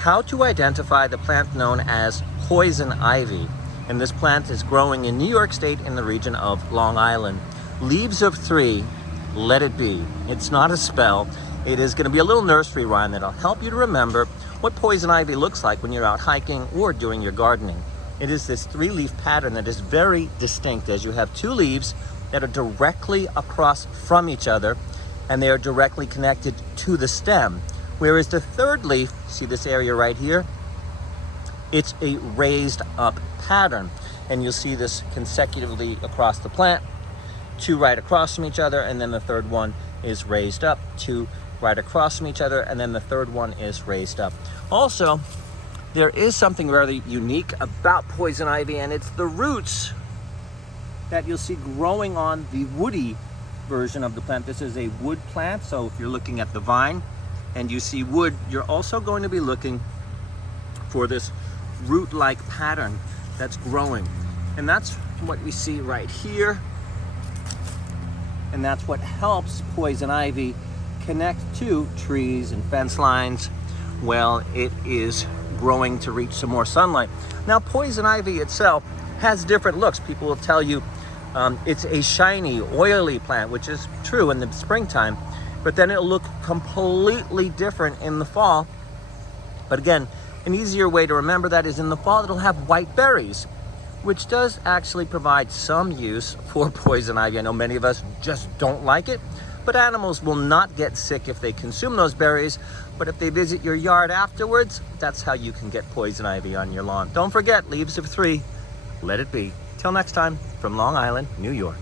how to identify the plant known as poison ivy. And this plant is growing in New York State in the region of Long Island. Leaves of 3, let it be. It's not a spell. It is going to be a little nursery rhyme that'll help you to remember what poison ivy looks like when you're out hiking or doing your gardening. It is this 3-leaf pattern that is very distinct, as you have 2 leaves that are directly across from each other, and they are directly connected to the stem. Whereas the 3rd leaf, see this area right here? It's a raised up pattern. And you'll see this consecutively across the plant, 2 right across from each other, and then the 3rd one is raised up, 2 right across from each other, and then the 3rd one is raised up. Also, there is something rather unique about poison ivy, and it's the roots that you'll see growing on the woody version of the plant. This is a wood plant, so if you're looking at the vine and you see wood, you're also going to be looking for this root-like pattern that's growing. And that's what we see right here. And that's what helps poison ivy connect to trees and fence lines while it is growing to reach some more sunlight. Now, poison ivy itself has different looks. People will tell you it's a shiny, oily plant, which is true in the springtime, but then it'll look completely different in the fall. But again, an easier way to remember that is in the fall, it'll have white berries, which does actually provide some use for poison ivy. I know many of us just don't like it, but animals will not get sick if they consume those berries. But if they visit your yard afterwards, that's how you can get poison ivy on your lawn. Don't forget, leaves of 3, let it be. Till next time, from Long Island, New York.